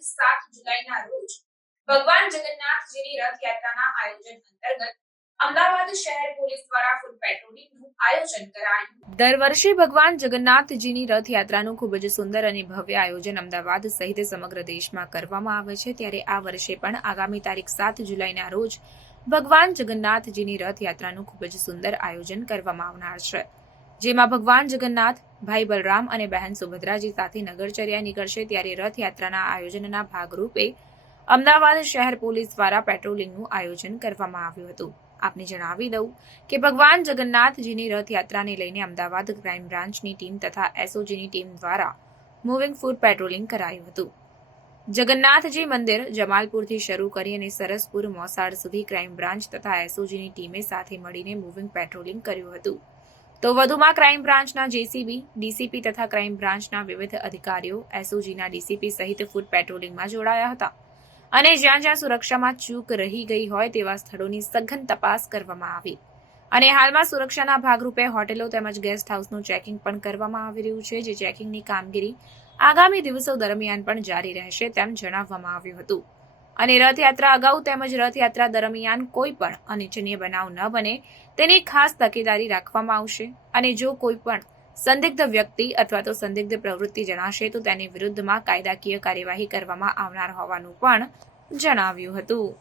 સાત જુલાઈના રોજ ભગવાન જગન્નાથજીની રથયાત્રાના આયોજન અંતર્ગત દર વર્ષે ભગવાન જગન્નાથજીની રથયાત્રાનું ખૂબ જ સુંદર અને ભવ્ય આયોજન અમદાવાદ સહિત સમગ્ર દેશમાં કરવામાં આવે છે. ત્યારે આ વર્ષે પણ આગામી તારીખ સાત જુલાઈના રોજ ભગવાન જગન્નાથજીની રથયાત્રાનું ખૂબ જ સુંદર આયોજન કરવામાં આવનાર છે. જેમાં ભગવાન જગન્નાથ, ભાઈ બલરામ અને બહેન સુભદ્રાજી સાથે નગરચર્યા નીકળશે ત્યારે રથયાત્રાના આયોજનના ભાગરૂપે અમદાવાદ શહેર પોલીસ દ્વારા પેટ્રોલિંગનું આયોજન કરવામાં આવ્યું હતું. આપને જણાવી દઉં કે ભગવાન જગન્નાથજીની રથયાત્રાને લઈને અમદાવાદ ક્રાઇમ બ્રાન્ચની ટીમ તથા એસઓજીની ટીમ દ્વારા મૂવિંગ ફૂડ પેટ્રોલિંગ કરાયું હતું. જગન્નાથજી મંદિર જમાલપુરથી શરૂ કરી અને સરસપુર મોસાળ સુધી ક્રાઇમ બ્રાન્ચ તથા એસઓજીની ટીમે સાથે મળીને મૂવિંગ પેટ્રોલિંગ કર્યું હતું. તો વધુમાં ક્રાઇમ બ્રાન્ચના જેસીબી, ડીસીપી તથા ક્રાઇમ બ્રાન્ચના વિવિધ અધિકારીઓ એસઓજીના ડીસીપી સહિત ફૂડ પેટ્રોલિંગમાં જોડાયા હતા. અને જ્યાં જ્યાં સુરક્ષામાં ચૂક રહી ગઈ હોય તેવા સ્થળોની સઘન તપાસ કરવામાં આવી. અને હાલમાં સુરક્ષાના ભાગરૂપે હોટેલો તેમજ ગેસ્ટ હાઉસનું ચેકિંગ પણ કરવામાં આવી રહ્યું છે, જે ચેકિંગની કામગીરી આગામી દિવસો દરમિયાન પણ જારી રહેશે તેમ જણાવવામાં આવ્યું હતું. અને રથયાત્રા અગાઉ તેમજ રથયાત્રા દરમિયાન કોઈ પણ અનિચ્છનીય બનાવ ન બને તેની ખાસ તકેદારી રાખવામાં આવશે. અને જો કોઈ પણ સંદિગ્ધ વ્યક્તિ અથવા તો સંદિગ્ધ પ્રવૃત્તિ જણાશે તો તેની વિરુદ્ધમાં કાયદાકીય કાર્યવાહી કરવામાં આવનાર હોવાનું પણ જણાવ્યું હતું.